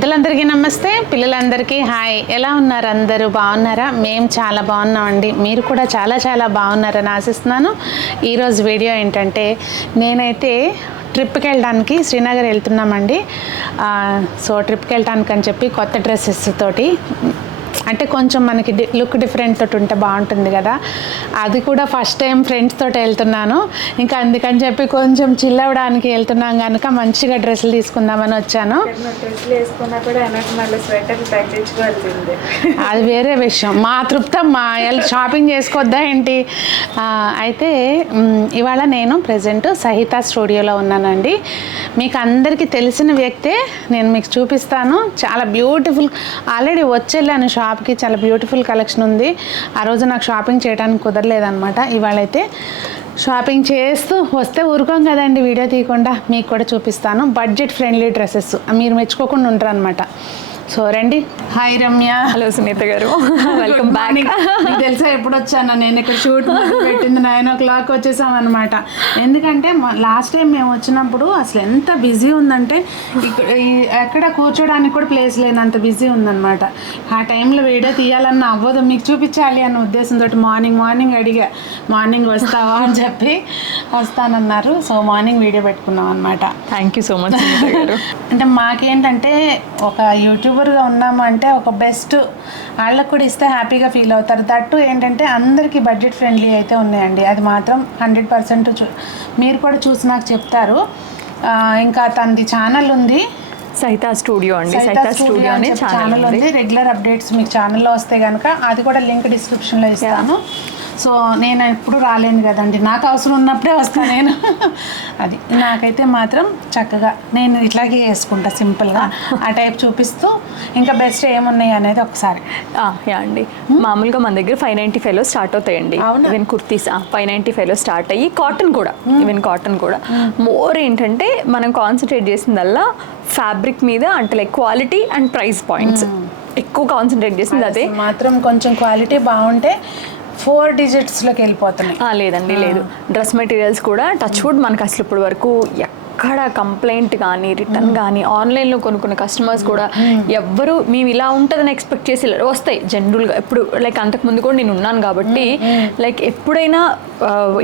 పెద్దలందరికీ నమస్తే, పిల్లలందరికీ హాయ్. ఎలా ఉన్నారు? అందరూ బాగున్నారా? మేము చాలా బాగున్నామండి. మీరు కూడా చాలా చాలా బాగున్నారని ఆశిస్తున్నాను. ఈరోజు వీడియో ఏంటంటే, నేనైతే ట్రిప్కి వెళ్ళడానికి శ్రీనగర్ వెళ్తున్నామండి. సో ట్రిప్కి వెళ్ళడానికి అని చెప్పి కొత్త డ్రెస్సెస్ తోటి, అంటే కొంచెం మనకి లుక్ డిఫరెంట్ తోటి ఉంటే బాగుంటుంది కదా. అది కూడా ఫస్ట్ టైం ఫ్రెండ్స్ తోటి వెళ్తున్నాను. ఇంకా అందుకని చెప్పి కొంచెం చిల్ అవ్వడానికి వెళ్తున్నాం కనుక మంచిగా డ్రెస్సులు తీసుకుందామని వచ్చాను. అది వేరే విషయం. మా తృప్తం మా షాపింగ్ చేసుకోవద్దా ఏంటి. అయితే ఇవాళ నేను ప్రజెంట్ సహిత స్టూడియోలో ఉన్నానండి. మీకు అందరికీ తెలిసిన వ్యక్తే, నేను మీకు చూపిస్తాను. చాలా బ్యూటిఫుల్, ఆల్రెడీ వచ్చేళ్ళాను షాప్కి. చాలా బ్యూటిఫుల్ కలెక్షన్ ఉంది. ఆ రోజు నాకు షాపింగ్ చేయడానికి కుదరలేదనమాట. ఇవాళైతే షాపింగ్ చేస్తూ వస్తే ఊరుకోం కదండి వీడియో తీయకుండా. మీకు కూడా చూపిస్తాను బడ్జెట్ ఫ్రెండ్లీ డ్రెస్సెస్, మీరు మెచ్చుకోకుండా ఉంటారు అనమాట. సో రండి. హాయ్ రమ్య. హలో సునీత గారు, వెల్కమ్ బ్యాక్. మీకు తెలుసా ఎప్పుడు వచ్చాను నేను? ఇక్కడ షూట్ పెట్టింది 9 o'clock వచ్చేసాం అనమాట. ఎందుకంటే లాస్ట్ టైం మేము వచ్చినప్పుడు అసలు ఎంత బిజీ ఉందంటే, ఇక్కడ ఎక్కడ కూర్చోడానికి కూడా ప్లేస్ లేనంత బిజీ ఉందన్నమాట. ఆ టైంలో వీడియో తీయాలన్న అవ్వదు, మీకు చూపించాలి అన్న ఉద్దేశంతో మార్నింగ్ అడిగా, మార్నింగ్ వస్తావా అని చెప్పి వస్తానన్నారు. సో మార్నింగ్ వీడియో పెట్టుకున్నాం అనమాట. Thank you so much Sunita గారు. అంటే మాకేంటంటే ఒక యూట్యూబర్గా ఉన్నాము అంటే ఒక బెస్ట్ వాళ్ళకు కూడా ఇస్తే హ్యాపీగా ఫీల్ అవుతారు. దట్టు ఏంటంటే అందరికీ బడ్జెట్ ఫ్రెండ్లీ అయితే ఉన్నాయండి. అది మాత్రం 100% మీరు కూడా చూసి నాకు చెప్తారు. ఇంకా తనది ఛానల్ ఉంది, సహిత స్టూడియో అండి. సహిత స్టూడియో అనే ఛానల్ ఉంది. రెగ్యులర్ అప్డేట్స్ మీకు ఛానల్లో వస్తే కనుక అది కూడా లింక్ డిస్క్రిప్షన్లో ఇస్తాను. సో నేను ఎప్పుడు రాలేను కదండి, నాకు అవసరం ఉన్నప్పుడే వస్తాను నేను. అది నాకైతే మాత్రం చక్కగా నేను ఇట్లాగే వేసుకుంటా సింపుల్గా. ఆ టైప్ చూపిస్తూ ఇంకా బెస్ట్ ఏమున్నాయి అనేది ఒకసారి. యా అండి, మామూలుగా మన దగ్గర 595లో స్టార్ట్ అవుతాయండి. ఈవెన్ కుర్తీస్ 595లో స్టార్ట్ అయ్యి కాటన్ కూడా, ఈవెన్ కాటన్ కూడా. మోర్ ఏంటంటే మనం కాన్సన్ట్రేట్ చేసిందల్లా ఫ్యాబ్రిక్ మీద, అంటే like quality and price points ఎక్కువ కాన్సన్ట్రేట్ చేసింది అదే. మాత్రం కొంచెం క్వాలిటీ బాగుంటే 4 digitsలోకి వెళ్ళిపోతున్నాయి. లేదండి, లేదు. డ్రెస్ మెటీరియల్స్ కూడా టచ్ వుడ్ మనకు అసలు ఇప్పుడు వరకు ఎక్కడ కంప్లైంట్ కానీ రిటర్న్ కానీ, ఆన్లైన్లో కొనుక్కున్న కస్టమర్స్ కూడా ఎవ్వరు మేము ఇలా ఉంటుందని ఎక్స్పెక్ట్ చేసి వస్తాయి జనరల్గా. ఎప్పుడు లైక్ అంతకుముందు కూడా నేను ఉన్నాను కాబట్టి లైక్ ఎప్పుడైనా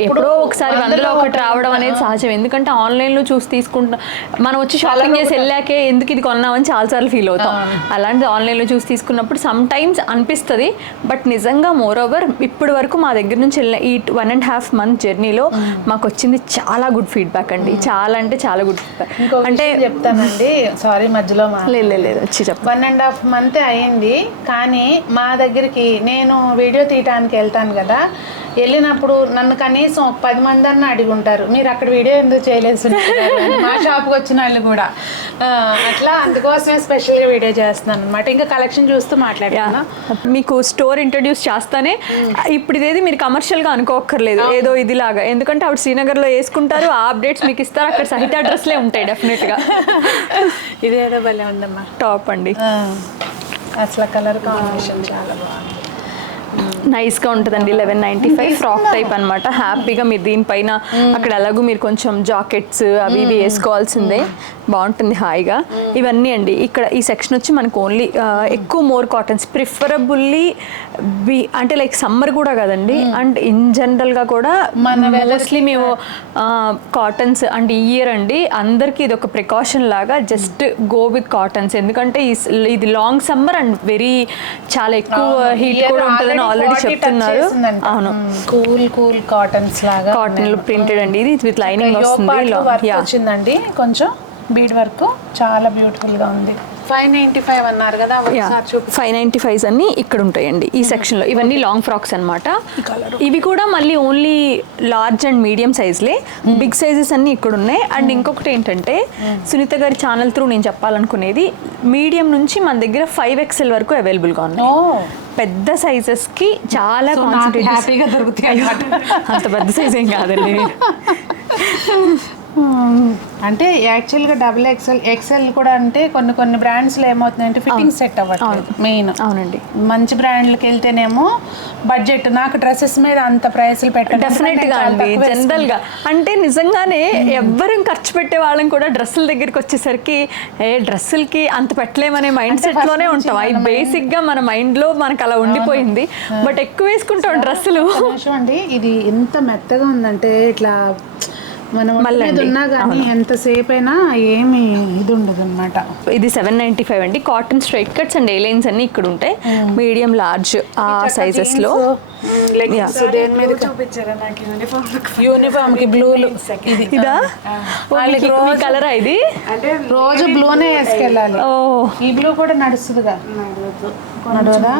ఎప్పుడో ఒకసారి అందులో ఒకటి రావడం అనేది సహజం. ఎందుకంటే ఆన్లైన్లో చూసి తీసుకుంటున్నా, మనం వచ్చి షాపింగ్ చేసి వెళ్ళాకే ఎందుకు ఇది కొన్నామని చాలాసార్లు ఫీల్ అవుతాం. అలాంటిది ఆన్లైన్లో చూసి తీసుకున్నప్పుడు సమ్ టైమ్స్ అనిపిస్తుంది. బట్ నిజంగా మోర్ ఓవర్ ఇప్పటి వరకు మా దగ్గర నుంచి వెళ్ళిన ఈ 1.5 month జర్నీలో మాకు వచ్చింది చాలా గుడ్ ఫీడ్బ్యాక్ అండి. చాలా అంటే చాలా గుడ్ ఫీడ్బ్యాక్. అంటే చెప్తానండి, సారీ మధ్యలో లేదు వచ్చి చెప్పండి. 1.5 month అయ్యింది. కానీ మా దగ్గరికి నేను వీడియో తీయడానికి వెళ్తాను కదా, వెళ్ళినప్పుడు నన్ను కనీసం 10 మంది అన్న అడిగి ఉంటారు, మీరు అక్కడ వీడియో ఎందుకు చేయలేదు మా షాప్కి వచ్చిన వాళ్ళు కూడా. అట్లా అందుకోసమే స్పెషల్గా వీడియో చేస్తున్నాను అనమాట. ఇంకా కలెక్షన్ చూస్తూ మాట్లాడాను. మీకు స్టోర్ ఇంట్రడ్యూస్ చేస్తానే ఇప్పుడు ఇదేది మీరు కమర్షియల్గా అనుకోక్కర్లేదు ఏదో ఇదిలాగా. ఎందుకంటే ఆవిడ శ్రీనగర్లో వేసుకుంటారు, ఆ అప్డేట్స్ మీకు ఇస్తారు. అక్కడ సహిత అడ్రస్లే ఉంటాయి డెఫినెట్గా. ఇదేదో భలే ఉందమ్మా, టాప్ అండి. అసలు కలర్ కాంబినేషన్ చాలా బాగుంది, నైస్గా ఉంటుందండి. 1195 ఫ్రాక్ టైప్ అనమాట. హ్యాపీగా మీరు దీనిపైన అక్కడ ఎలాగో మీరు కొంచెం జాకెట్స్ అవి ఇవి వేసుకోవాల్సిందే, బాగుంటుంది హాయిగా. ఇవన్నీ అండి ఇక్కడ ఈ సెక్షన్ వచ్చి మనకు ఓన్లీ ఎక్కువ మోర్ కాటన్స్, ప్రిఫరబుల్లీ అంటే లైక్ సమ్మర్ కూడా కదండి, అండ్ ఇన్ జనరల్గా కూడా మోస్ట్లీ మేము కాటన్స్ అండ్ ఇయర్ అండి అందరికీ ఇది ఒక ప్రికాషన్ లాగా జస్ట్ గో విత్ కాటన్స్. ఎందుకంటే ఇది లాంగ్ సమ్మర్ అండ్ చాలా ఎక్కువ హీట్ కూడా ఉంటుందని ఆల్రెడీ చెప్తున్నారు. అవును, కూల్ కాటన్స్ లాగా కాటన్ ప్రింటెడ్ అండి. ఇది విత్ లైనింగ్ వచ్చిందండి. కొంచెం బీడ్ వర్క్ చాలా బ్యూటిఫుల్ గా ఉంది. 595 అన్నారు కదా, 595 అన్ని ఇక్కడ ఉంటాయండి ఈ సెక్షన్ లో. ఇవన్నీ లాంగ్ ఫ్రాక్స్ అన్నమాట. ఇవి కూడా మళ్ళీ ఓన్లీ లార్జ్ అండ్ మీడియం సైజ్లే, బిగ్ సైజెస్ అన్ని ఇక్కడ ఉన్నాయి. అండ్ ఇంకొకటి ఏంటంటే సునీత గారి ఛానల్ త్రూ నేను చెప్పాలనుకునేది, మీడియం నుంచి మన దగ్గర 5XL వరకు అవైలబుల్గా ఉన్నాయి. పెద్ద సైజెస్ కి చాలా కాన్సన్ట్రేట్ హ్యాపీగా దొరుకుతాయి. అంత పెద్ద సైజ్ ఏం కాదండి. అంటే యాక్చువల్గా డబుల్ ఎక్సెల్ కూడా అంటే కొన్ని బ్రాండ్స్లో ఏమవుతుందంటే ఫిట్టింగ్ సెట్ అవ్వట్లేదు మెయిన్. అవునండి. మంచి బ్రాండ్లకి వెళ్తేనేమో బడ్జెట్, నాకు డ్రెస్సెస్ మీద అంత ప్రైస్లు పెట్టడం డెఫినెట్గా అండి. జనరల్గా అంటే నిజంగానే ఎవ్వరం ఖర్చు పెట్టే వాళ్ళం కూడా డ్రెస్సుల దగ్గరికి వచ్చేసరికి డ్రెస్సులకి అంత పెట్టలేమనే మైండ్ సెట్లోనే ఉంటాం. అది బేసిక్గా మన మైండ్లో మనకు అలా ఉండిపోయింది. బట్ ఎక్కువ వేసుకుంటాం డ్రెస్సులు. అండి ఇది ఎంత మెత్తగా ఉందంటే ఇట్లా మనం మీద ఉన్నా కానీ ఎంతసేపు అయినా ఏమి ఇది ఉండదు అనమాట. ఇది 795 అండి. Cotton straight cuts and A lines అన్ని ఇక్కడ ఉంటాయి. మీడియం లార్జ్ ఆ సైజెస్ లో. యూనిఫామ్ కి బ్లూలు ఇదా కలరా? ఇది రోజు బ్లూనే వేసుకెళ్ళాలి. ఈ బ్లూ కూడా నడుస్తుందిగా, నడవదా?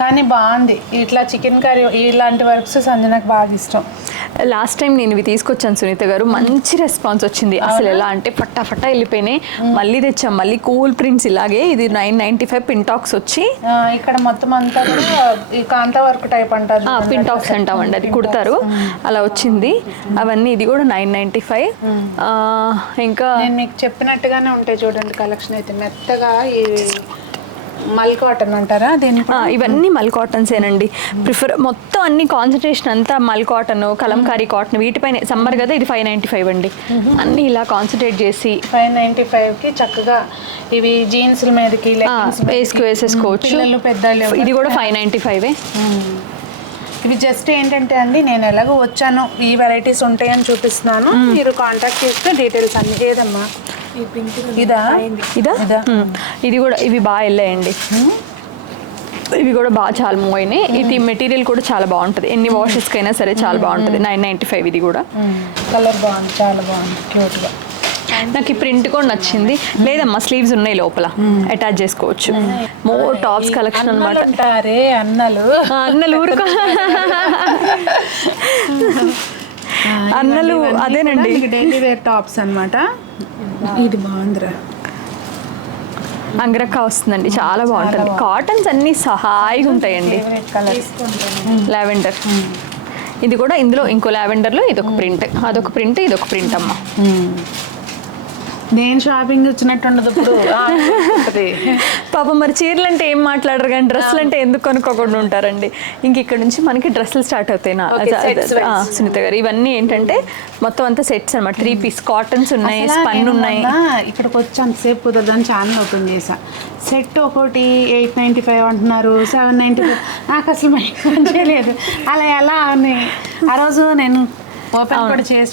కానీ బాగుంది. ఇట్లా చికెన్ కర్రీ ఇలాంటి వర్క్స్ సంజనకు బాగా ఇష్టం. లాస్ట్ టైం నేను ఇవి తీసుకొచ్చాను సునీత గారు, మంచి రెస్పాన్స్ వచ్చింది. అసలు ఎలా అంటే ఫట్టా వెళ్ళిపోయినాయి. మళ్ళీ తెచ్చాం, మళ్ళీ కూల్ ప్రింట్స్ ఇలాగే. ఇది 995 పింటాక్స్ వచ్చి ఇక్కడ మొత్తం అంతా కూడా ఈ కాంతా వర్క్ టైప్ అంటారు, పింటాక్స్ అంటామండి, అది కుడతారు. అలా వచ్చింది అవన్నీ. ఇది కూడా 995. ఇంకా నేను మీకు చెప్పినట్టుగానే ఉంటాయి చూడండి కలెక్షన్ అయితే. మెత్తగా ఈ మల్ కాటన్ అంటారా దీన్ని? ఇవన్నీ మల్ కాటన్సేనండి. మొత్తం అన్ని కాన్సన్ట్రేషన్ అంతా మల్ కాటన్, కలంకారీ కాటన్ వీటిపైన. సమ్మర్ కదా, ఇది 595 అండి. అన్ని ఇలా కాన్సన్ట్రేట్ చేసి 595కి చక్కగా ఇవి జీన్స్ మీదకి వేసేసుకోవచ్చు. పెద్దలు. ఇది కూడా 595. ఇవి జస్ట్ ఏంటంటే అండి, నేను ఎలాగో వచ్చాను ఈ వెరైటీస్ ఉంటాయని చూపిస్తున్నాను. మీరు కాంటాక్ట్ చేస్తే డీటెయిల్స్ అన్ని. ఏదమ్మా ఇదా? ఇది కూడా, ఇవి బాగా వెళ్ళాయండి. ఇవి కూడా బాగా చాలా మూవ్ అయినాయి. ఇది మెటీరియల్ కూడా చాలా బాగుంటుంది, ఎన్ని వాషెస్కి అయినా సరే చాలా బాగుంటుంది. 995. ఇది కూడా కలర్ బాగుంది, చాలా బాగుంది, క్యూట్గా. నాకు ఈ ప్రింట్ కూడా నచ్చింది. లేదమ్మా స్లీవ్స్ ఉన్నాయి లోపల, అటాచ్ చేసుకోవచ్చు. మోర్ టాప్స్ కలెక్షన్ అనమాట. అన్నలు ఊరుకో అన్నలు అదేనండి, డైలీ వేర్ టాప్స్ అన్నమాట. ఇది బాగుందిరా, అంగరక్క వస్తుందండి, చాలా బాగుంటుంది. కాటన్స్ అన్ని సహాయిగా ఉంటాయండి. లావెండర్. ఇది కూడా ఇందులో ఇంకో లావెండర్లో ఇదొక ప్రింట్, అదొక ప్రింట్, ఇదొక ప్రింట్ అమ్మ. నేను షాపింగ్ వచ్చినట్టు ఉండదు ఇప్పుడు. పాపం మరి చీరలు అంటే ఏం మాట్లాడరు కానీ డ్రెస్సులు అంటే ఎందుకు కొనుక్కోకుండా ఉంటారండి. ఇంక ఇక్కడ నుంచి మనకి డ్రెస్సులు స్టార్ట్ అవుతాయి సునీత గారు. ఇవన్నీ ఏంటంటే మొత్తం అంతా సెట్స్ అనమాట. 3 పీస్ కాటన్స్ ఉన్నాయి, స్పన్ ఉన్నాయి. ఇక్కడికి వచ్చి అంతసేపు కుదరదని ఛానల్ ఓపెన్ చేసా. సెట్ ఒకటి 895 అంటున్నారు, 795. నాకు అసలు మంచిగా లేదు. అలా ఎలా అని ఆ రోజు నేను ఓపెన్ కూడా చేసి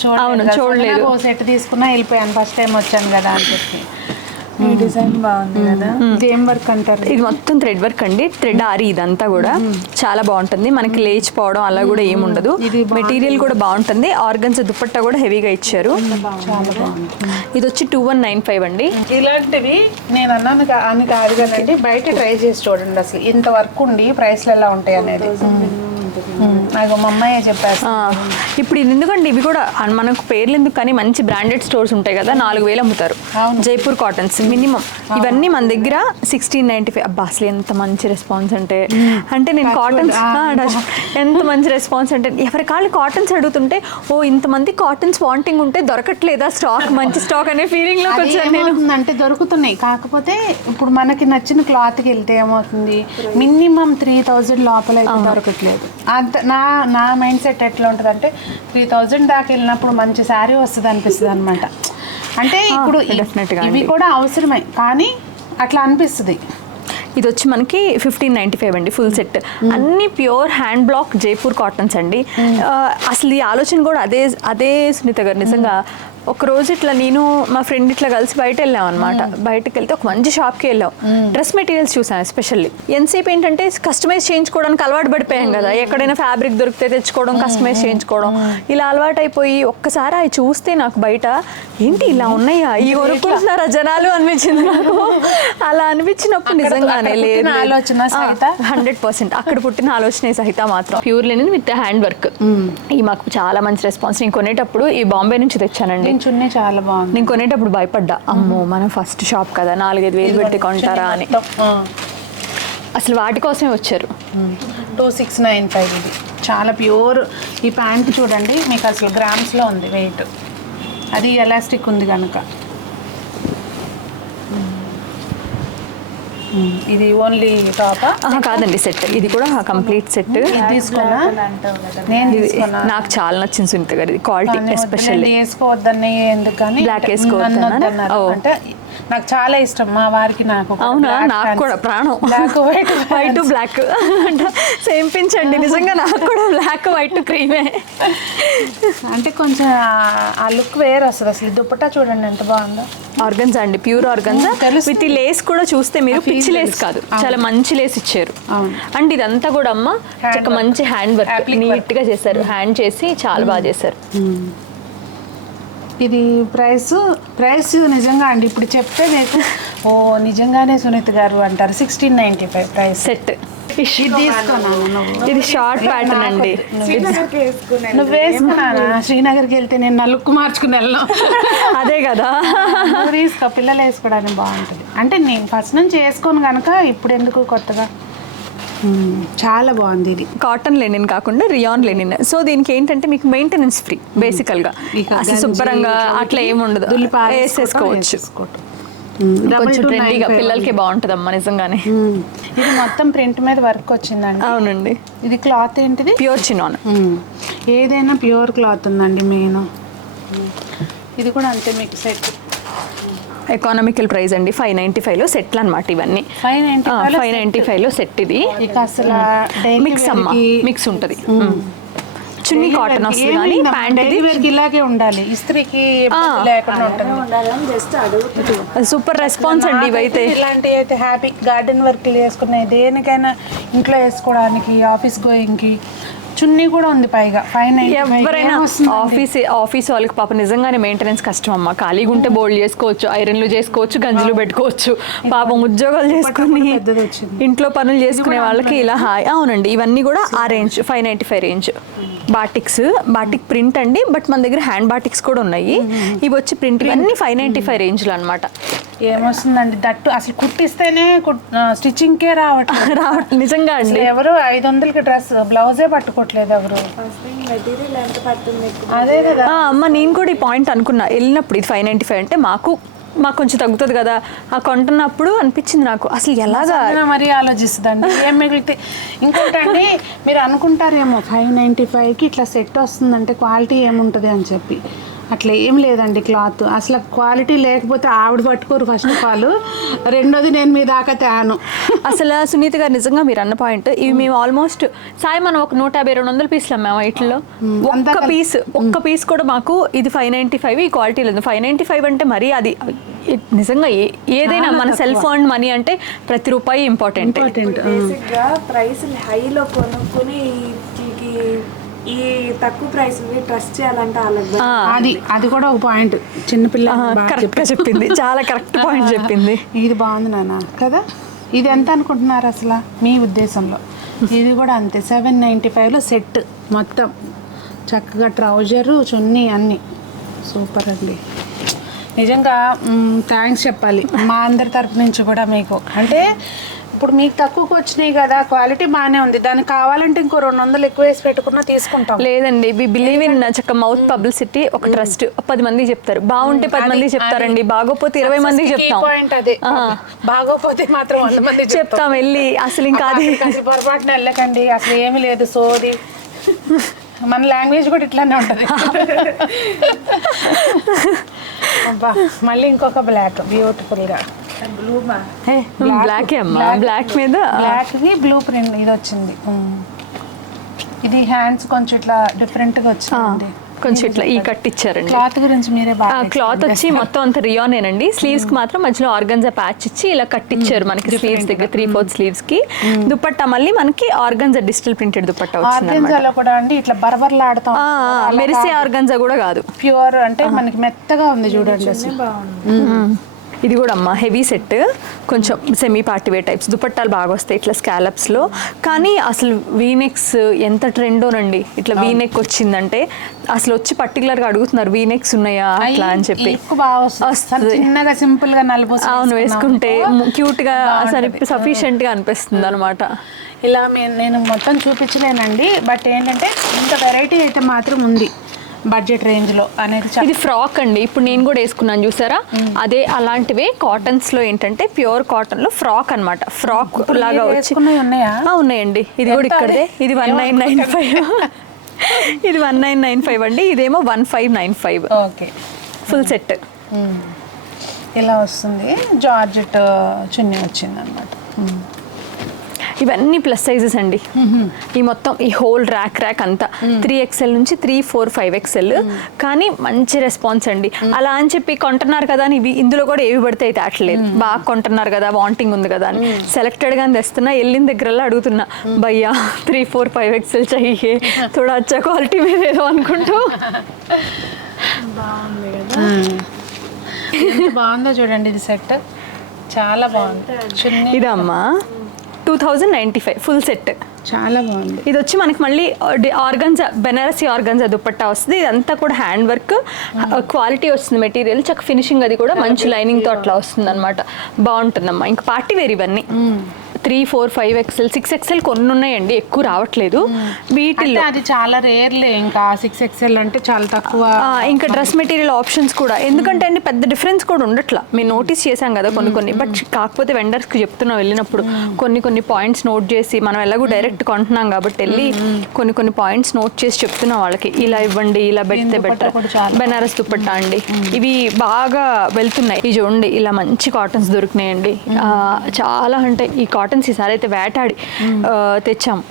చూడలేదు. ఓ సెట్ తీసుకున్నా వెళ్ళిపోయాను, ఫస్ట్ టైం వచ్చాను కదా అని చెప్పి. ఈ డిజైన్ బాగుంది కదా. ఇది ఏం వర్క్ అంటారు? ఇది మొత్తం థ్రెడ్ వర్క్ అండి, థ్రెడ్ ఆరి. ఇదంతా కూడా చాలా బాగుంటుంది, మనకి లేచిపోవడం అలా కూడా ఏమి ఉండదు. మెటీరియల్ కూడా బాగుంటుంది. ఆర్గన్స్ దుపట్టా కూడా హెవీగా ఇచ్చారు, చాలా బాగుంది. ఇది వచ్చి 2195 అండి. ఇలాంటివి నేను అన్నాను అని కాదు కదండి, బయట ట్రై చేసి చూడండి అసలు ఇంత వర్క్ ఉండి ప్రైస్లు ఎలా ఉంటాయి అనేది. నాకు మా అమ్మాయే చెప్పారు. ఇప్పుడు ఇది ఎందుకండి, ఇవి కూడా మనకు పేర్లు ఎందుకు కానీ మంచి బ్రాండెడ్ స్టోర్స్ ఉంటాయి కదా, 4000 అమ్ముతారు. Jaipur cottons minimum. ఇవన్నీ మన దగ్గర 1695. అబ్బా అసలు ఎంత మంచి రెస్పాన్స్ అంటే నేను కాటన్స్ ఎంత మంచి రెస్పాన్స్ అంటే ఎవరి కాళ్ళు కాటన్స్ అడుగుతుంటే ఓ ఇంతమంది కాటన్స్ వాంటింగ్ ఉంటే దొరకట్లేదా స్టాక్, మంచి స్టాక్ అనే ఫీలింగ్ లోకి వచ్చాను నేను. అంటే దొరుకుతున్నాయి, కాకపోతే ఇప్పుడు మనకి నచ్చిన క్లాత్కి వెళ్తే ఏమవుతుంది, మినిమం 3000 లోపల అయితే దొరకట్లేదు. అంత నా మైండ్ సెట్ ఎట్లా ఉంటుంది అంటే 3000 దాకా వెళ్ళినప్పుడు మంచి శారీ వస్తుంది అనిపిస్తుంది అనమాట. అంటే ఇప్పుడు ఇవి కూడా అవసరమే కానీ అట్లా అనిపిస్తుంది. ఇది వచ్చి మనకి 1595 అండి ఫుల్ సెట్. అన్ని pure hand black Jaipur cottons అండి. అసలు ఈ ఆలోచన కూడా అదే సునీత గారు. నిజంగా ఒక రోజు ఇట్లా నేను మా ఫ్రెండ్ ఇట్లా కలిసి బయట వెళ్ళాం అనమాట. బయటకు వెళ్తే ఒక మంచి షాప్కి వెళ్ళాం, డ్రెస్ మెటీరియల్స్ చూసాను ఎస్పెషల్లీ. ఎంతసేపు ఏంటంటే కస్టమైజ్ చేయించుకోవడానికి అలవాటు పడిపోయాం కదా, ఎక్కడైనా ఫ్యాబ్రిక్ దొరికితే తెచ్చుకోవడం, కస్టమైజ్ చేయించుకోవడం, ఇలా అలవాటు అయిపోయి ఒక్కసారి అవి చూస్తే నాకు బయట ఏంటి ఇలా ఉన్నాయా, ఈ కొనుక్కుంటున్నారా జనాలు అనిపించింది నాకు. అలా అనిపించినప్పుడు నిజంగానే లేదు 100% అక్కడ పుట్టిన ఆలోచనే సహిత మాత్రం. Pure linen with hand work. ఈ మాకు చాలా మంచి రెస్పాన్స్. నేను కొనేటప్పుడు ఈ బాంబే నుంచి తెచ్చానండి. చున్నీ చాలా బాగుంది. నేను కొనేటప్పుడు భయపడ్డా, అమ్మో మనం ఫస్ట్ షాప్ కదా 4-5 పెట్టి కొంటారా అని. అసలు వాటి కోసమే వచ్చారు. 2695 ఇది చాలా ప్యూర్. ఈ ప్యాంట్ చూడండి మీకు అసలు గ్రామ్స్లో ఉంది వెయిట్. అది ఎలాస్టిక్ ఉంది కనుక. ఇది ఓన్లీ టాపా? కాదండి, సెట్. ఇది కూడా కంప్లీట్ సెట్. తీసుకున్నా నేను తీసుకున్నా, నాకు చాలా నచ్చింది సునీత గారు. ఇది క్వాలిటీ ఎస్పెషల్లీ. వేసుకోవద్దని ఎందుకని బ్లాక్ వేసుకోవద్దన్నారు. అంటే నాకు చాలా ఇష్టం మా వారికి, నాకు. అవునా, నాకు కూడా ప్రాణం. Black white white black same పించండి. నిజంగా నాకు కూడా బ్లాక్ వైట్ క్రీమే. అంటే కొంచెం ఆ లుక్ వేరు వస్తుంది. అసలు దుప్పట్టా చూడండి ఎంత బాగుందో. ఆర్గన్జా అండి, ప్యూర్ ఆర్గన్జా విత్ లేస్ కూడా చూస్తే మీరు పిచ్చి లేస్ కాదు, చాలా మంచి లేస్ ఇచ్చారు. అండ్ ఇదంతా కూడా అమ్మ ఒక మంచి హ్యాండ్ వర్క్, నీట్ గా చేశారు. హ్యాండ్ చేసి చాలా బాగా చేశారు. ఇది ప్రైస్ నిజంగా అండి ఇప్పుడు చెప్తే మీకు ఓ నిజంగానే సునీత గారు అంటారు. 1695 ప్రైస్ సెట్. తీసుకున్నాను. ఇది షార్ట్ ప్యాటర్న్ అండి. నువ్వు వేసుకున్నానా? శ్రీనగర్కి వెళ్తే నేను నా లుక్ మార్చుకుని వెళ్ళను. అదే కదా, నువ్వు తీసుకో, పిల్లలు వేసుకోవడానికి బాగుంటుంది. అంటే నేను ఫస్ట్ నుంచి వేసుకోను కనుక ఇప్పుడు ఎందుకు కొత్తగా. చాలా బాగుంది. ఇది కాటన్ లెనిన్ కాకుండా రియాన్ లెనిన్. సో దీనికి ఏంటంటే మీకు మెయింటెనెన్స్ ఫ్రీ బేసికల్ గా. అసలు శుభ్రంగా అట్లా ఏముండదు, వేసేసుకోవచ్చు. కొంచెం ట్రెండీగా పిల్లలకి బాగుంటుంది అమ్మ నిజంగానే. ఇది మొత్తం ప్రింట్ మీద వర్క్ వచ్చిందండి. అవునండి. ఇది క్లాత్ ఏంటిది? Pure chinon. ఏదైనా ప్యూర్ క్లాత్ ఉందండి మెయిన్. ఇది కూడా అంతే మీకు సెట్. ఎకానమికల్ ప్రైస్ అండి. 595లో సెట్లు అనమాట ఇవన్నీ. 595లో సెట్. ఇది అసలు మిక్స్ అమ్మ, మిక్స్ ఉంటుంది. చున్నీ కాటన్ వస్తుంది కానీ ప్యాంట్ ఇలాగే ఉండాలి, ఇస్త్రీకి లేకుండా ఉంటుంది. సూపర్ రెస్పాన్స్ అండి ఇవైతే. ఇలాంటివి అయితే హ్యాపీ గార్డెన్ వర్క్ వేసుకున్నాయి, దేనికైనా ఇంట్లో వేసుకోవడానికి, ఆఫీస్ గోయింగ్కి. చున్నీ కూడా ఉంది పైగా. ఎవరైనా ఆఫీస్ వాళ్ళకి పాప నిజంగానే మెయింటెనెన్స్ కష్టం అమ్మ. ఖాళీగా ఉంటే బోల్డ్ చేసుకోవచ్చు, ఐరన్లు చేసుకోవచ్చు, గంజులు పెట్టుకోవచ్చు. పాపం ఉద్యోగాలు చేసుకుని ఇంట్లో పనులు చేసుకునే వాళ్ళకి ఇలా హాయ్. అవునండి, ఇవన్నీ కూడా ఆ రేంజ్ 595 రేంజ్. బాటిక్ ప్రింట్ అండి, బట్ మన దగ్గర హ్యాండ్ బాటిక్స్ కూడా ఉన్నాయి. ఇవి వచ్చి ప్రింట్ అన్ని 595 రేంజ్లో అనమాట. ఏమొస్తుందండి దట్టు అసలు కుట్టిస్తేనే స్టిచ్చింగ్కే రావట్లేదు. నిజంగా అండి, ఎవరు 500కి డ్రెస్ బ్లౌజే పట్టుకోవట్లేదు ఎవరు. అదే కదా అమ్మ, నేను కూడా ఈ పాయింట్ అనుకున్నా వెళ్ళినప్పుడు. ఇది 595 అంటే మాకు కొంచెం తగ్గుతుంది కదా, ఆ కొంటున్నప్పుడు అనిపించింది నాకు అసలు ఎలాగా మరీ ఆలోచిస్తుందండి. ఏం మిగిలితే ఇంకోటండి మీరు అనుకుంటారేమో 595కి ఇట్లా సెట్ వస్తుందంటే క్వాలిటీ ఏముంటుంది అని చెప్పి. అట్లా ఏం లేదండి. క్లాత్ అసలు క్వాలిటీ లేకపోతే ఆవిడ పట్టుకోరు ఫస్ట్ ఆఫ్ ఆల్, రెండోది నేను మీ దాకా తేను. అసలు సునీత గారు నిజంగా మీరు అన్న పాయింట్. ఇవి మేము ఆల్మోస్ట్ సాయి మనం ఒక 150-200 పీసులు అమ్మాము వీటిలో. ఒక్క పీస్ కూడా మాకు ఇది 595 ఈ క్వాలిటీ లేదు. 595 అంటే మరీ అది నిజంగా ఏదైనా మన సెల్ఫ్ ఎర్న్డ్ మనీ అంటే ప్రతి రూపాయి ఇంపార్టెంట్. ప్రైస్ హైలో కొనుక్కొని ఈ తక్కువ ప్రైస్ ట్రస్ట్ చేయాలంటే అది కూడా ఒక పాయింట్. చిన్నపిల్ల కరెక్ట్ గా చెప్పింది, చాలా కరెక్ట్ పాయింట్ చెప్పింది. ఇది బాగుంది నాన్న కదా. ఇది ఎంత అనుకుంటున్నారు అసలు మీ ఉద్దేశంలో? ఇది కూడా అంతే 795లో సెట్ మొత్తం. చక్కగా ట్రౌజరు, చున్నీ అన్నీ సూపర్ అండి. నిజంగా థ్యాంక్స్ చెప్పాలి మా అందరి తరపు నుంచి కూడా మీకు. అంటే ఇప్పుడు మీకు తక్కువకి వచ్చినాయి కదా, క్వాలిటీ బాగానే ఉంది, దానికి కావాలంటే ఇంకో 200 ఎక్కువ వేసి పెట్టుకున్నా తీసుకుంటాం. లేదండి, వి బిలీవ్ ఇన్ చక్క మౌత్ పబ్లిసిటీ. ఒక ట్రస్ట్ 10 మంది చెప్తారు, బాగుంటే 10 మంది చెప్తారండి, బాగోపోతే 20 మంది చెప్తాం. అదే బాగోపోతే మాత్రం 100 మంది చెప్తాం వెళ్ళి. అసలు ఇంకా అది పొరపాటున వెళ్ళకండి, అసలు ఏమీ లేదు సోది. మన లాంగ్వేజ్ కూడా ఇట్లానే ఉంటుంది. అబ్బా మళ్ళీ ఇంకొక బ్లాక్ బ్యూటిఫుల్ గా బ్లాక్ అమ్మా, బ్లాక్ మీద బ్లాక్ కి బ్లూ ప్రింట్ ఇది వచ్చింది. ఇది హ్యాండ్స్ కొంచెం ఇట్లా డిఫరెంట్ గా వచ్చింది, కొంచెం ఇట్లా ఈ కట్ ఇచ్చారండి. క్లాత్ గురించి మీరే బాగా. క్లాత్ వచ్చి మొత్తం అంత రియానేనండి. స్లీవ్స్ కి మాత్రం మధ్యలో ఆర్గన్జా ప్యాచ్ ఇచ్చి ఇలా కట్ ఇచ్చారు మనకి స్లీవ్స్ దగ్గర 3/4 స్లీవ్స్ కి. దుపట్టా మళ్ళీ మనకి ఆర్గన్జా డిజిటల్ ప్రింటెడ్ దుపట్టా వచ్చింది. ఆర్గన్జాలో కూడా అండి ఇట్లా బరబర్లాడుతాం, మెరిసే ఆర్గన్జా కూడా కాదు, ప్యూర్ అంటే మనకి మెత్తగా ఉంది చూడండి అసలు. ఇది కూడా అమ్మ హెవీ సెట్, కొంచెం సెమీ పార్టీ వేర్ టైప్స్. దుపట్టాలు బాగా వస్తాయి ఇట్లా స్కాలప్స్లో. కానీ అసలు వీనెక్స్ ఎంత ట్రెండోనండి. ఇట్లా వీనెక్ వచ్చిందంటే అసలు వచ్చి పర్టికులర్గా అడుగుతున్నారు వీనెక్స్ ఉన్నాయా అట్లా అని చెప్పి. చిన్నగా సింపుల్ గా నలుపు. అవును, వేసుకుంటే క్యూట్గా సఫిషియెంట్గా అనిపిస్తుంది అనమాట. ఇలా నేను మొత్తం చూపించలేనండి, బట్ ఏంటంటే ఇంత వెరైటీ అయితే మాత్రం ఉంది. బడ్జెట్ రేంజ్లో అనేది ఇది ఫ్రాక్ అండి, ఇప్పుడు నేను కూడా వేసుకున్నాను చూసారా, అదే అలాంటివే కాటన్స్లో ఏంటంటే ప్యూర్ కాటన్లో ఫ్రాక్ అన్నమాట. ఫ్రాక్ లాగా వచ్చి ఉన్నాయా? ఉన్నాయండి. ఇది కూడా ఇక్కడదే. ఇది 1995. ఇది 1995 అండి. ఇదేమో 1595. Okay, full set. ఇలా వస్తుంది. జార్జెట్ చున్నీ వచ్చింది అనమాట. ఇవన్నీ ప్లస్ సైజెస్ అండి. ఈ మొత్తం ఈ హోల్ ర్యాక్ అంతా 3XL నుంచి 3, 4, 5XL. కానీ మంచి రెస్పాన్స్ అండి. అలా అని చెప్పి కొంటున్నారు కదా అని ఇవి ఇందులో కూడా ఏవి పడితే అయితే అట్లేదు. బాగా కొంటున్నారు కదా, వాంటింగ్ ఉంది కదా అని సెలెక్టెడ్గా తెస్తున్నా. వెళ్ళిన దగ్గరలో అడుగుతున్నా, భయ్యా 3, 4, 5XL चाहिए, थोड़ा अच्छा क्वालिटी में दे दो అనుకుంటూ. బాగుంది కదా. ఎంత బాగుందో చూడండి, ఇది సెట్ చాలా బాగుంది. చున్నీ ఇదమ్మా 2095 ఫుల్ సెట్. చాలా బాగుంది. ఇది వచ్చి మనకి మళ్ళీ ఆర్గన్జా, బెనారసీ ఆర్గన్జా దుపట్టా వస్తుంది. ఇదంతా కూడా హ్యాండ్ వర్క్, క్వాలిటీ వస్తుంది మెటీరియల్, చక్క ఫినిషింగ్ అది కూడా మంచి లైనింగ్తో అట్లా వస్తుంది అనమాట. బాగుంటుందమ్మా. ఇంకా పార్టీ వేర్ ఇవన్నీ 3, 4, 5XL, 6XL కొన్ని ఉన్నాయండి, ఎక్కువ రావట్లేదు వీటిల్లో. అది చాలా రేర్లే. ఇంకా 6XL అంటే చాలా తక్కువ. ఇంకా డ్రెస్ మెటీరియల్ ఆప్షన్స్ కూడా, ఎందుకంటే అండి పెద్ద డిఫరెన్స్ కూడా ఉండట్లా. మేము నోటీస్ చేసాం కదా కొన్ని, బట్ కాకపోతే వెండర్స్కి చెప్తున్నాం వెళ్ళినప్పుడు కొన్ని పాయింట్స్ నోట్ చేసి, మనం ఎలాగో డైరెక్ట్ కొంటున్నాం కాబట్టి వెళ్ళి కొన్ని పాయింట్స్ నోట్ చేసి చెప్తున్నాం వాళ్ళకి, ఇలా ఇవ్వండి, ఇలా పెడితే బెటర్. బెనారస్ దుపట్టా అండి, ఇవి బాగా వెళ్తున్నాయి. ఇవి చూడండి, ఇలా మంచి కాటన్స్ దొరికినాయండి. చాలా అంటే ఈ కాటన్స్ ఈసారి అయితే వేటాడి తెచ్చాము.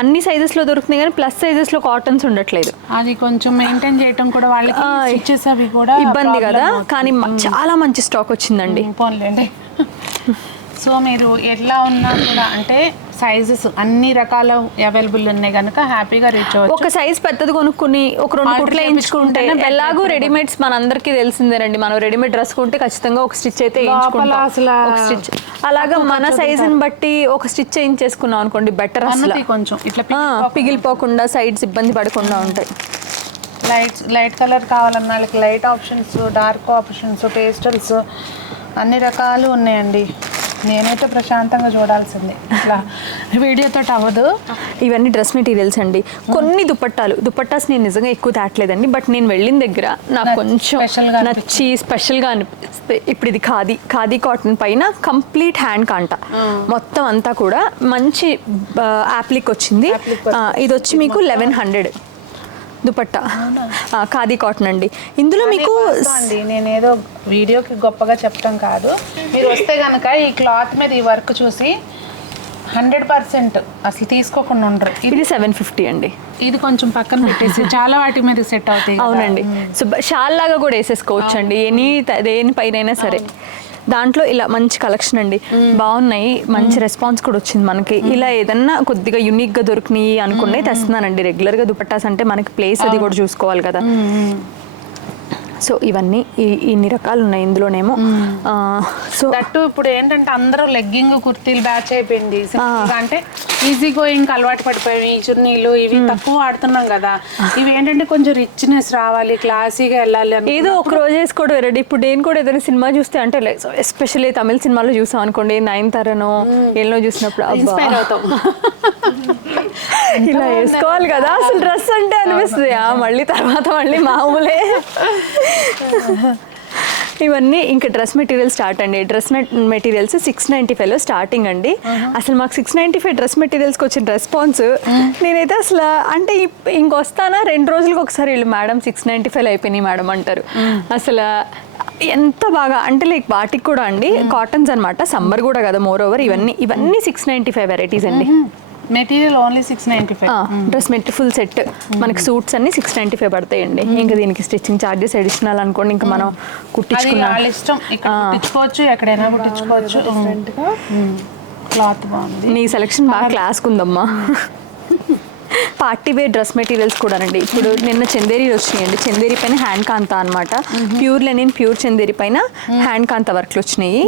అన్ని సైజెస్ లో దొరుకుతున్నాయి కానీ ప్లస్ సైజెస్ లో కాటన్స్ ఉండట్లేదు. అది కొంచెం మెయింటైన్ చేయటం కూడా వాళ్ళకి స్టిచెస్ అవి కూడా ఇబ్బంది కదా, కానీ చాలా మంచి స్టాక్ వచ్చిందండి. పోన్లేండి. సో మీరు ఎట్లా ఉన్నా కూడా అంటే సైజెస్ అన్ని రకాల అవైలబుల్ ఉన్నాయి కనుక హ్యాపీగా రీచ్ అవ్వచ్చు. ఒక సైజ్ పెద్దది కొనుక్కుని ఒక 2 కుట్లు వేయించుకుంటే, ఎలాగూ రెడీమేడ్స్ మనందరికీ తెలిసిందేనండి, మనం రెడీమేడ్ డ్రెస్ కొంటే ఖచ్చితంగా ఒక స్టిచ్ అయితే వేయించుకుంటాం. ఒక స్టిచ్ అలాగా మన సైజుని బట్టి ఒక స్టిచ్ వేయించేసుకున్నాం అనుకోండి, బెటర్. అసలు కొంచెం ఇట్లా పిగిలిపోకుండా, సైడ్స్ ఇబ్బంది పడకుండా ఉంటాయి. లైట్ కలర్ కావాలన్న వాళ్ళకి light options, dark options, pastels అన్ని రకాలు ఉన్నాయండి. నేనైతే ప్రశాంతంగా చూడాల్సిందే, ఇట్లా వీడియోతో అవ్వదు. ఇవన్నీ డ్రెస్ మెటీరియల్స్ అండి. కొన్ని దుపట్టాస్ నేను నిజంగా ఎక్కువ తేట్లేదండి, బట్ నేను వెళ్ళిన దగ్గర నాకు కొంచెం నచ్చి స్పెషల్గా అనిపిస్తే, ఇప్పుడు ఇది ఖాదీ కాటన్ పైన కంప్లీట్ హ్యాండ్ కాంట మొత్తం అంతా కూడా మంచి యాప్లిక్ వచ్చింది. ఇది వచ్చి మీకు 1100 దుపట్టా, ఖాదీ కాటన్ అండి. ఇందులో మీకు నేనేదో వీడియోకి గొప్పగా చెప్పడం కాదు, మీరు వస్తే కనుక ఈ క్లాత్ మీద ఈ వర్క్ చూసి 100% అసలు తీసుకోకుండా ఉండరు. ఇది 750 అండి. ఇది కొంచెం పక్కన పెట్టేసి చాలా వాటి మీద సెట్ అవుతాయి. అవునండి, సో షాల్ లాగా కూడా వేసేసుకోవచ్చు అండి, దేని పైన సరే. దాంట్లో ఇలా మంచి కలెక్షన్ అండి, బాగున్నాయి. మంచి రెస్పాన్స్ కూడా వచ్చింది మనకి. ఇలా ఏదన్నా కొద్దిగా యూనిక్గా దొరికినాయి అనుకునే తెస్తున్నానండి. రెగ్యులర్గా దుపట్టాస్ అంటే మనకి ప్లేస్ అది కూడా చూసుకోవాలి కదా. సో ఇవన్నీ ఇన్ని రకాలు ఉన్నాయి ఇందులోనేమో. సో దట్టు ఇప్పుడు ఏంటంటే అందరూ లెగ్గింగ్ కుర్తీలు బ్యాచ్ అయిపోయింది. అంటే ఈజీ గోయింగ్ అలవాటు పడిపోయి చున్నీలు ఇవి తక్కువ వాడుతున్నాం కదా. ఇవి ఏంటంటే కొంచెం రిచ్నెస్ రావాలి, క్లాసీగా వెళ్ళాలి అని ఏదో ఒక రోజు వేసుకోవడం రెడీ. ఇప్పుడు నేను కూడా ఏదైనా సినిమా చూస్తే అంటే ఎస్పెషల్లీ తమిళ సినిమాలో చూసాం అనుకోండి, 9 ఏళ్ళలో చూసినప్పుడు ఇన్స్పైర్ అవుతాం, ఇలా వేసుకోవాలి కదా అసలు డ్రెస్ అంటే అనిపిస్తుంది. మళ్ళీ తర్వాత మళ్ళీ మామూలే. ఇవన్నీ ఇంకా డ్రెస్ మెటీరియల్ స్టార్ట్ అండి. డ్రెస్ మెటీరియల్స్ 695లో స్టార్టింగ్ అండి. అసలు మాకు 695 డ్రెస్ మెటీరియల్స్కి వచ్చిన రెస్పాన్స్ నేనైతే అసలు అంటే ఇంకొస్తానా 2 రోజులకు ఒకసారి వీళ్ళు మేడం 695లో అయిపోయినాయి మేడం అంటారు. అసలు ఎంత బాగా అంటే లైక్ వాటికి కూడా అండి కాటన్స్ అనమాట, సమ్మర్ కూడా కదా మోర్ ఓవర్. ఇవన్నీ 695 వెరైటీస్ అండి. Material only 695. Dress material full set మనకి సూట్స్ అన్ని 695 పడతాయండి. ఇంకా దీనికి స్టిచ్చింగ్ చార్జెస్ అడిషనల్ అనుకోండి, ఇంకా మనం కుట్టించుకోవచ్చు, ఎక్కడైనా కుట్టించుకోవచ్చు. క్లాత్ బాగుంది. నీ సెలెక్షన్ బాగా క్లాస్ ఉందమ్మా. పార్టీ వేర్ డ్రెస్ మెటీరియల్స్ కూడా అండి. ఇప్పుడు నిన్న చందేరీలు వచ్చినాయండి. చందేరి పైన హ్యాండ్ కాంతా అనమాట, ప్యూర్ లెనిన్ ప్యూర్ చందేరి పైన హ్యాండ్ కాంతా వర్క్లు వచ్చినాయి.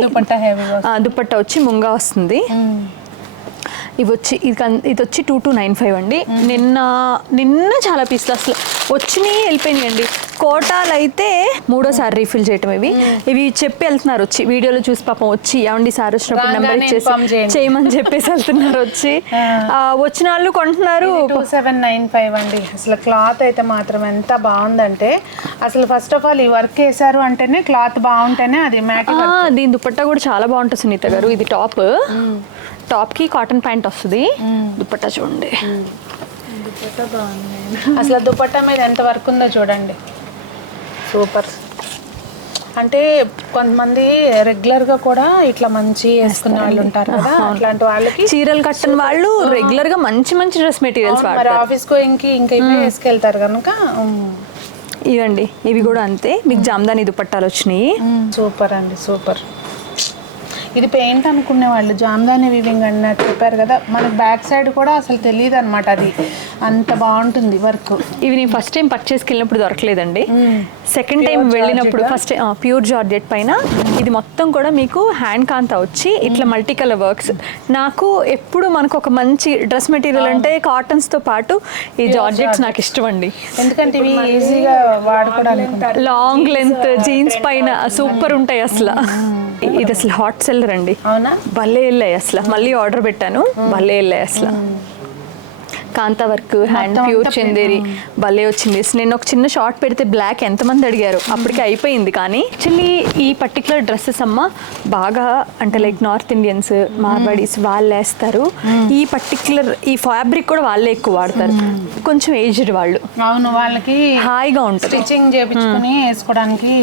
దుపట్టా వచ్చి ముంగా వస్తుంది. ఇది వచ్చి 2295 అండి. నిన్న చాలా పీసులు అసలు వచ్చినాయి వెళ్ళిపోయినాయి అండి. కోటాలు అయితే 3సారి రీఫిల్ చేయటం. ఇవి చెప్పి వెళ్తున్నారు వచ్చి, వీడియోలో చూసి పాపం వచ్చి ఏమండి సార్ వచ్చినప్పుడు నెంబర్ ఇచ్చేసి చేయమని చెప్పేసి వెళ్తున్నారు వచ్చి. వచ్చిన వాళ్ళు కొంటున్నారు. 2795 అండి. అసలు క్లాత్ అయితే మాత్రం ఎంత బాగుందంటే, అసలు ఫస్ట్ ఆఫ్ ఆల్ ఈ వర్క్ వేసారు అంటేనే క్లాత్ బాగుంటేనే అది మ్యాట్. దీని దుపట్టా కూడా చాలా బాగుంటుంది సునీత గారు. ఇది టాప్ కి కాటన్ ప్యాంట్ వస్తుంది. దుపట్టా చూడండి, దుపట్టా బాగుంది. అసలు దుపట్టా మీద ఎంత వర్క్ ఉందో చూడండి, సూపర్. అంటే కొంతమంది రెగ్యులర్ గా కూడా ఇట్లా మంచి వేసుకునే వాళ్ళు ఉంటారు కదా, అట్లాంటి వాళ్ళకి చీరలు కట్టని వాళ్ళు రెగ్యులర్ గా మంచి మంచి డ్రెస్ మెటీరియల్స్ మరి ఆఫీస్ గోయింగ్ కి ఇంకా ఇవే వేసుకెళ్తారు కనుక. ఇవండి ఇవి కూడా అంతే, మీకు జామ్దాని దుపట్టాలు వచ్చినాయి. సూపర్ అండి, సూపర్. ఇది పెయింట్ అనుకునే వాళ్ళు జామ్దాని వీవింగ్ అన్నట్టు చెప్పారు కదా, మనకు బ్యాక్ సైడ్ కూడా అసలు తెలియదు అనమాట, అది అంత బాగుంటుంది వర్క్. ఇవి నేను ఫస్ట్ టైం పర్చేస్కి వెళ్ళినప్పుడు దొరకలేదండి. సెకండ్ టైం వెళ్ళినప్పుడు ఫస్ట్ ప్యూర్ జార్జెట్ పైన ఇది మొత్తం కూడా మీకు హ్యాండ్ కాంతా వచ్చి ఇట్లా మల్టీ కలర్ వర్క్స్. నాకు ఎప్పుడు మనకు ఒక మంచి డ్రెస్ మెటీరియల్ అంటే కాటన్స్తో పాటు ఈ జార్జెట్స్ నాకు ఇష్టం అండి. ఎందుకంటే ఇవి ఈజీగా వాడుకోవడానికి, లాంగ్ లెంత్ జీన్స్ పైన సూపర్ ఉంటాయి అసలు. ఇది అసలు హాట్ సెల్లర్ అండి. అవునా, భలే వెళ్ళాయి అసలు. మళ్ళీ ఆర్డర్ పెట్టాను, భలే వెళ్ళాయి అసలు. కాంతా వర్క్, హ్యాండ్ ప్యూర్ చందేరి భలే వచ్చింది. నేను ఒక చిన్న షార్ట్ పెడితే బ్లాక్ ఎంతమంది అడిగారు, అప్పటికే అయిపోయింది. కానీ యాక్చువల్లీ ఈ పర్టికులర్ డ్రెస్సెస్ అమ్మ బాగా అంటే లైక్ నార్త్ ఇండియన్స్, మార్వాడీస్ వాళ్ళు వేస్తారు. ఈ పర్టికులర్ ఈ ఫ్యాబ్రిక్ కూడా వాళ్ళే ఎక్కువ వాడతారు, కొంచెం ఏజ్డ్ వాళ్ళు. అవును, వాళ్ళకి హాయిగా ఉంటుంది స్టిచ్చింగ్ చేయించుకుని వేసుకోవడానికి.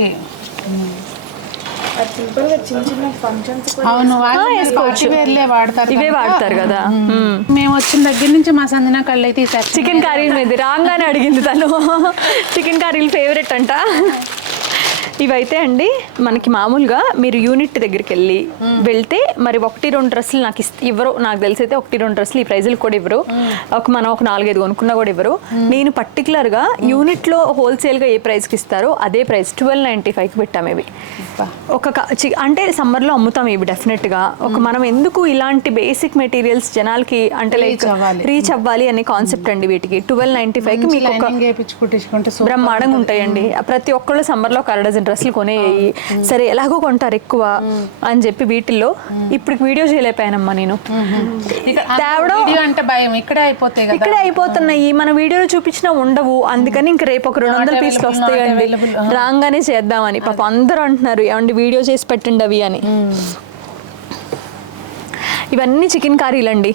సింపుల్ గా చిన్న చిన్న ఫంక్షన్స్ కూడా అవును, వాళ్ళు వాడతారు, ఇవే వాడతారు కదా. మేము వచ్చిన దగ్గర నుంచి మా సంజన కళ్ళు అయితే చికెన్ కర్రీ మీద రాగానే అడిగింది తను. చికెన్ కర్రీలు ఫేవరెట్ అంట. ఇవైతే అండి మనకి మామూలుగా మీరు యూనిట్ దగ్గరికి వెళ్తే మరి 1-2 డ్రెస్సులు నాకు ఇవ్వరు. నాకు తెలిసి అయితే 1-2 డ్రెస్సులు ఈ ప్రైజులు కూడా ఇవ్వరు. మనం ఒక 4-5 కొనుక్కున్నా కూడా ఇవ్వరు. నేను పర్టికులర్గా యూనిట్లో హోల్సేల్గా ఏ ప్రైస్కి ఇస్తారో అదే ప్రైస్ 1295కి పెట్టాము ఇవి. అంటే సమ్మర్లో అమ్ముతాం ఇవి డెఫినెట్గా. మనం ఎందుకు ఇలాంటి బేసిక్ మెటీరియల్స్ జనాలకి అంటే లైక్ రీచ్ అవ్వాలి అనే కాన్సెప్ట్ అండి వీటికి. 1295కి మీకు ఒక బ్రహ్మాండంగా ఉంటాయండి. ప్రతి ఒక్కళ్ళు సమ్మర్లో ఒక 1 డజన్ డ్రెస్సులు కొనేయి. సరే ఎలాగో కొంటారు ఎక్కువ అని చెప్పి వీటిల్లో ఇప్పుడు వీడియో చేయలేకపోయానమ్మా నేను. అంటే భయం ఇక్కడే అయిపోతున్నాయి, మన వీడియోలో చూపించినా ఉండవు. అందుకని ఇంక రేపు ఒక 200 పీసులు వస్తాయండి, రాగానే చేద్దామని. పాప అందరూ అంటున్నారు ఏమండి వీడియో చేసి పెట్టండి అవి అని. ఇవన్నీ చికెన్ కర్రీలు అండి.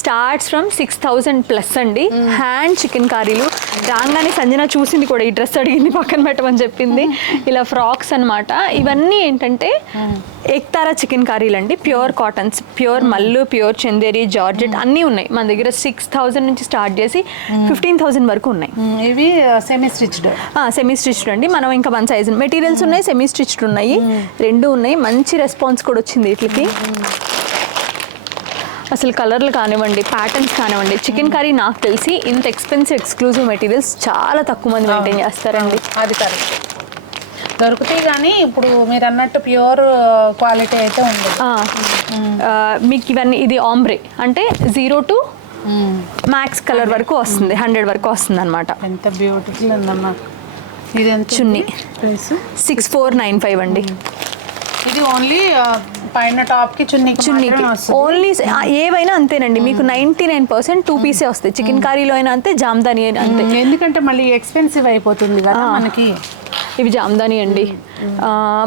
స్టార్ట్స్ ఫ్రమ్ 6000+ అండి. హ్యాండ్ చికెన్ కర్రీలు. రాగానే సంజన చూసింది కూడా, ఈ డ్రెస్ అడిగింది పక్కన పెట్టమని చెప్పింది. ఇలా ఫ్రాక్స్ అనమాట. ఇవన్నీ ఏంటంటే ఎక్తారా చికెన్ కర్రీలు అండి. Pure cottons, pure Mallu, pure Chanderi, georgette అన్నీ ఉన్నాయి మన దగ్గర. 6000 నుంచి స్టార్ట్ చేసి 15,000 వరకు ఉన్నాయి. ఇవి సెమీ స్టిచ్డ్ అండి. మనం ఇంకా మన సైజు మెటీరియల్స్ ఉన్నాయి, సెమీ స్టిచ్డ్ ఉన్నాయి, రెండు ఉన్నాయి. మంచి రెస్పాన్స్ కూడా వచ్చింది వీటికి. అసలు కలర్లు కానివ్వండి, ప్యాటర్న్స్ కానివ్వండి. చికెన్ కర్రీ నాకు తెలిసి ఇంత ఎక్స్క్లూజివ్ మెటీరియల్స్ చాలా తక్కువ మంది మెయింటైన్ చేస్తారండి. అది కరెక్ట్, దొరుకుతాయి కానీ ఇప్పుడు మీరు అన్నట్టు ప్యూర్ క్వాలిటీ అయితే ఉంది. మీకు ఇవన్నీ ఇది ఆంబ్రే అంటే 0 to max కలర్ వరకు వస్తుంది, 100 వరకు వస్తుంది అనమాట. ఎంత బ్యూటిఫుల్ ఉందమ్మా. ఇది ఎంత చున్నీ ప్రైస్? 6495 అండి. ఇది ఓన్లీ పైన టాప్ కి చున్నీకి ఓన్లీ. ఏవైనా అంతేనండి, మీకు 99% 2 పీసే వస్తాయి. చికెన్ కర్రీలో అయినా అంతే, జామ్దాని అయినా అంతే. ఎందుకంటే మళ్ళీ ఎక్స్పెన్సివ్ అయిపోతుంది కదా మనకి. ఇవి జామ్దాని అండి.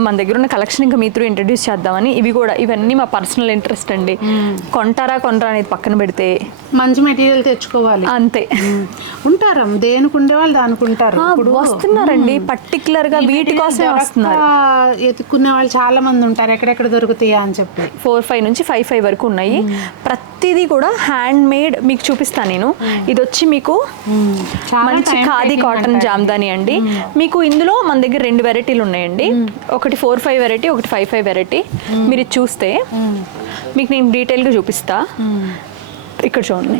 మన దగ్గర ఉన్న కలెక్షన్ ఇంకా మీతో ఇంట్రడ్యూస్ చేద్దామని. ఇవి కూడా ఇవన్నీ మా పర్సనల్ ఇంట్రెస్ట్ అండి. కొంటారా అనేది పక్కన పెడితే మంచి మెటీరియల్ తెచ్చుకోవాలి అంతే. ఉంటారు దేనికి ఉండే వాళ్ళు దానికి ఉంటారు. వస్తున్నారండి పర్టికులర్ గా వీటి కోసమే వస్తున్నారు. ఎత్తుకునే వాళ్ళు చాలా మంది ఉంటారు, ఎక్కడెక్కడ దొరుకుతాయా అని చెప్పి. 4-5 నుంచి 5-5 వరకు ఉన్నాయి. ప్రతిదీ కూడా హ్యాండ్ మేడ్. మీకు చూపిస్తాను నేను. ఇది వచ్చి మీకు మంచి ఖాదీ కాటన్ జామ్దాని అండి. మీకు ఇందులో మన దగ్గర 2 వెరైటీలు ఉన్నాయండి. ఒకటి 4-5 వెరైటీ, ఒకటి 5-5 వెరైటీ. మీరు ఇది చూస్తే మీకు నేను డీటెయిల్గా చూపిస్తా. ఇక్కడ చూడండి,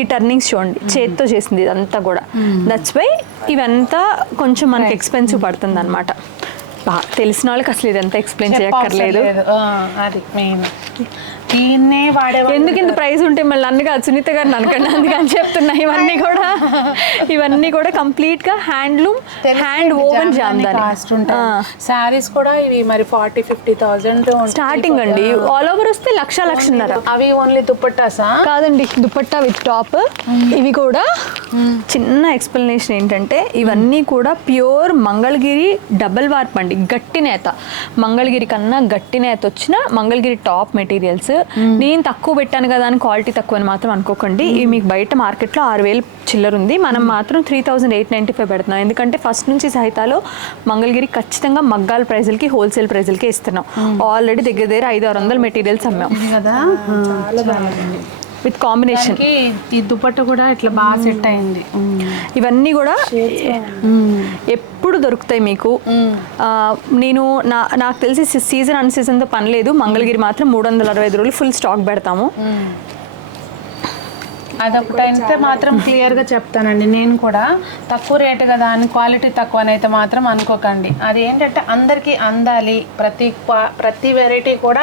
ఈ టర్నింగ్స్ చూడండి, చేతితో చేసింది ఇదంతా కూడా. దట్స్ వై ఇవంతా కొంచెం మనకి ఎక్స్పెన్సివ్ పడుతుంది అనమాట. తెలిసిన వాళ్ళకి అసలు ఇదంతా ఎక్స్ప్లెయిన్ చేయక్కర్లేదు. అది మెయిన్. దీన్నే వాడేవాళ్ళు. ఎందుకు ఇంత ప్రైస్ ఉంటే మళ్ళీ అన్నగా సునీత గారిని అనకండి, అందుకని చెప్తున్నా. ఇవన్నీ కూడా కంప్లీట్ గా handloom, hand woven Jamdani cost ఉంటాయి. సారీస్ కూడా ఇవి మరి 40,000-50,000 స్టార్టింగ్ అండి. ఆల్ ఓవర్ వస్తే లక్షన్నర. అవి ఓన్లీ దుపట్టాసా? కాదండి, దుపట్టా విత్ టాప్. ఇవి కూడా చిన్న ఎక్స్ప్లెనేషన్ ఏంటంటే ఇవన్నీ కూడా ప్యూర్ మంగళగిరి డబల్ వార్ప్ అండి, గట్టి నేత. మంగళగిరి కన్నా గట్టి నేత వచ్చిన మంగళగిరి టాప్ మెటీరియల్స్. నేను తక్కువ పెట్టాను కదా అని క్వాలిటీ తక్కువ అని మాత్రం అనుకోకండి. ఇవి మీకు బయట మార్కెట్లో 6,000 చిల్లర ఉంది, మనం మాత్రం 3,895 పెడుతున్నాం. ఎందుకంటే ఫస్ట్ నుంచి సహితాలో మంగళగిరి ఖచ్చితంగా మగ్గాల ప్రైజులకి, హోల్సేల్ ప్రైజులకి ఇస్తున్నాం. ఆల్రెడీ దగ్గర 500-600 మెటీరియల్స్ అమ్మాం కదా. చాలా బాగుంది విత్ కాంబినేషన్. ఈ దుపట్ట కూడా ఇట్లా బాగా సెట్ అయింది. ఇవన్నీ కూడా ఎప్పుడు దొరుకుతాయి మీకు. నేను నాకు తెలిసి సీజన్ అన్ సీజన్తో పని లేదు. మంగళగిరి మాత్రం 365 రోజులు ఫుల్ స్టాక్ పెడతాము. అదొకటైతే మాత్రం క్లియర్గా చెప్తానండి. నేను కూడా తక్కువ రేటు కదా అని క్వాలిటీ తక్కువ అని అయితే మాత్రం అనుకోకండి. అది ఏంటంటే అందరికీ అందాలి, ప్రతి వెరైటీ కూడా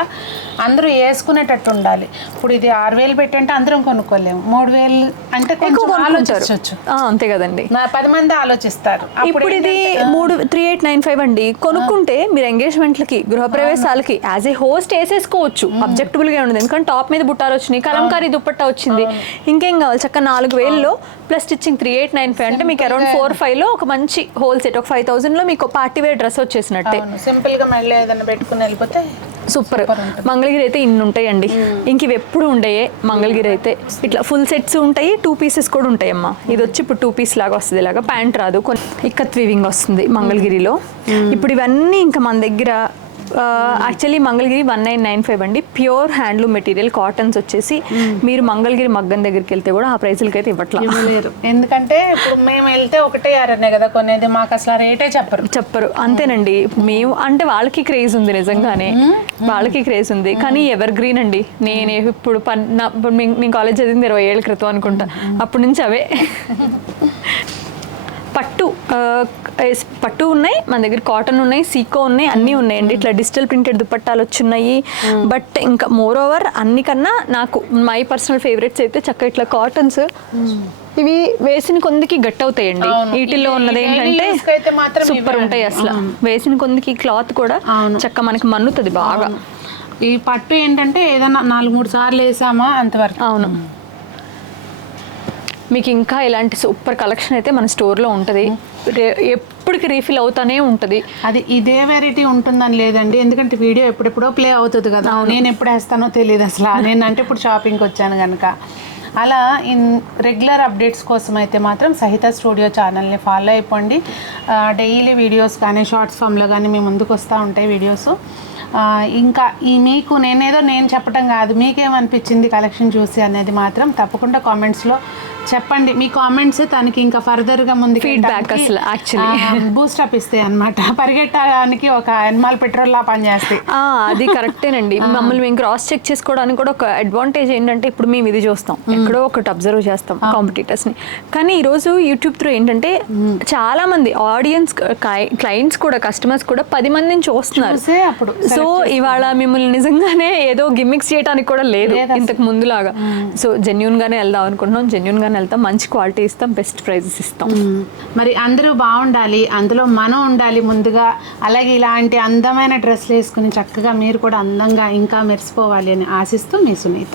అందరూ వేసుకునేటట్టు ఉండాలి. ఇప్పుడు ఇది 6,000 పెట్టంటే అందరం కొనుక్కోలేము. 3,000 అంటే కొంచెం ఆలోచించవచ్చు. అంతే కదండి, 10 మంది ఆలోచిస్తారు. ఇప్పుడు ఇది 3,3895 అండి. కొనుక్కుంటే మీరు ఎంగేజ్మెంట్లకి, గృహప్రవేశాలకి యాజ్ ఏ హోస్ట్ వేసేసుకోవచ్చు. అబ్జెక్టబుల్ గా ఉండదు. ఎందుకంటే టాప్ మీద బుట్టాలు వచ్చినాయి, కలంకారీ దుపట్టా వచ్చింది, ఇంకేం కావాలి. చక్క 4,000లో ప్లస్ స్టిచ్చింగ్ 3,895 అంటే మీకు అరౌండ్ 4,500లో ఒక మంచి హోల్ సెట్, ఒక 5,000లో మీకు పార్టీ వేర్ డ్రెస్ వచ్చేసినట్టే. సింపుల్ గా మళ్ళీ ఏదైనా పెట్టుకుని వెళ్ళిపోతే సూపర్. మంగళగిరి అయితే ఇన్ని ఉంటాయండి, ఇంక ఇవి ఎప్పుడు ఉండయే. మంగళగిరి అయితే ఇట్లా ఫుల్ సెట్స్ ఉంటాయి, 2 పీసెస్ కూడా ఉంటాయమ్మా. ఇది వచ్చి ఇప్పుడు 2 పీస్ లాగా వస్తుంది, ఇలాగా ప్యాంట్ రాదు, ఇక్కత్ వీవింగ్ వస్తుంది మంగళగిరిలో. ఇప్పుడు ఇవన్నీ ఇంకా మన దగ్గర యాక్చువల్లీ మంగళగిరి 1995 అండి. ప్యూర్ హ్యాండ్లూమ్ మెటీరియల్, కాటన్స్ వచ్చేసి మీరు మంగళగిరి మగ్గం దగ్గరికి వెళ్తే కూడా ఆ ప్రైజులకి అయితే ఇవ్వట్లేదు. ఎందుకంటే ఇప్పుడు మేము వెళ్తే 1,600 కదా కొనేది, మాకు అసలు ఆ రేటే చెప్పరు. అంతేనండి. మేము అంటే వాళ్ళకి క్రేజ్ ఉంది, నిజంగానే వాళ్ళకి క్రేజ్ ఉంది. కానీ ఎవర్ గ్రీన్ అండి. నేను ఇప్పుడు నేను కాలేజ్ చదివింది 20 ఏళ్ళ క్రితం అనుకుంటా, అప్పటి నుంచి అవే. పట్టు ఉన్నాయి మన దగ్గర, కాటన్ ఉన్నాయి, సీకో ఉన్నాయి, అన్నీ ఉన్నాయండి. ఇట్లా డిజిటల్ ప్రింటెడ్ దుపట్టాలు వచ్చున్నాయి. బట్ ఇంకా మోర్ ఓవర్ అన్నికన్నా నాకు మై పర్సనల్ ఫేవరెట్స్ అయితే చక్క ఇట్లా కాటన్స్. ఇవి వేసిన కొందికి గట్టి అవుతాయండి. వీటిల్లో ఉన్నది ఏంటంటే సూపర్ ఉంటాయి అసలు. వేసిన కొందికి క్లాత్ కూడా చక్క మనకి మన్నుతుంది బాగా. ఈ పట్టు ఏంటంటే ఏదైనా 4-3 సార్లు వేసామా అంతవరకు. అవును. మీకు ఇంకా ఇలాంటి సూపర్ కలెక్షన్ అయితే మన స్టోర్లో ఉంటుంది, ఎప్పటికి రీఫిల్ అవుతానే ఉంటుంది. అది ఇదే వెరైటీ ఉంటుందని లేదండి, ఎందుకంటే వీడియో ఎప్పుడెప్పుడో ప్లే అవుతుంది కదా. నేను ఎప్పుడు వేస్తానో తెలియదు అసలు. నేనంటే ఇప్పుడు షాపింగ్కి వచ్చాను కనుక. అలా రెగ్యులర్ అప్డేట్స్ కోసం అయితే మాత్రం సహిత స్టూడియో ఛానల్ని ఫాలో అయిపోండి. డైలీ వీడియోస్ కానీ షార్ట్స్ ఫామ్లో కానీ మీ ముందుకు వస్తూ ఉంటాయి వీడియోస్. ఇంకా మీకు నేను చెప్పడం కాదు, మీకేమనిపించింది కలెక్షన్ చూసి అనేది మాత్రం తప్పకుండా కామెంట్స్లో చెప్పండి. మీ కామెంట్స్ తనకి ఇంకా ఫర్దర్గా ముందు ఫీడ్బ్యాక్ అసలు యాక్చువల్లీ బూస్ట్ అప్ ఇస్తాయి అనమాట. పరిగెట్టడానికి ఒక ఎన్మాల్ పెట్రోల్ లా పనిచేస్తాయి. అది కరెక్టేనండి. మమ్మల్ని మేము క్రాస్ చెక్ చేసుకోవడానికి కూడా ఒక అడ్వాంటేజ్ ఏంటంటే ఇప్పుడు మేము ఇది చూస్తాం, ఎక్కడో ఒకటి అబ్జర్వ్ చేస్తాం కాంపిటీటర్స్ని. కానీ ఈరోజు యూట్యూబ్ త్రూ ఏంటంటే చాలా మంది ఆడియన్స్, క్లయింట్స్ కూడా, కస్టమర్స్ కూడా 10 మందిని చూస్తున్నారు. సో ఇవాళ మిమ్మల్ని నిజంగానే ఏదో గిమ్మిక్స్ చేయడానికి కూడా లేదు ఇంతకు ముందులాగా. సో జెన్యూన్ గానే వెళ్దాం అనుకుంటున్నాం, జెన్యూన్ గానే వెళ్తాం, మంచి క్వాలిటీ ఇస్తాం, బెస్ట్ ప్రైజెస్ ఇస్తాం. మరి అందరూ బాగుండాలి, అందులో మనం ఉండాలి ముందుగా. అలాగే ఇలాంటి అందమైన డ్రెస్లు వేసుకుని చక్కగా మీరు కూడా అందంగా ఇంకా మెరిసిపోవాలి అని ఆశిస్తూ మీ సునీత.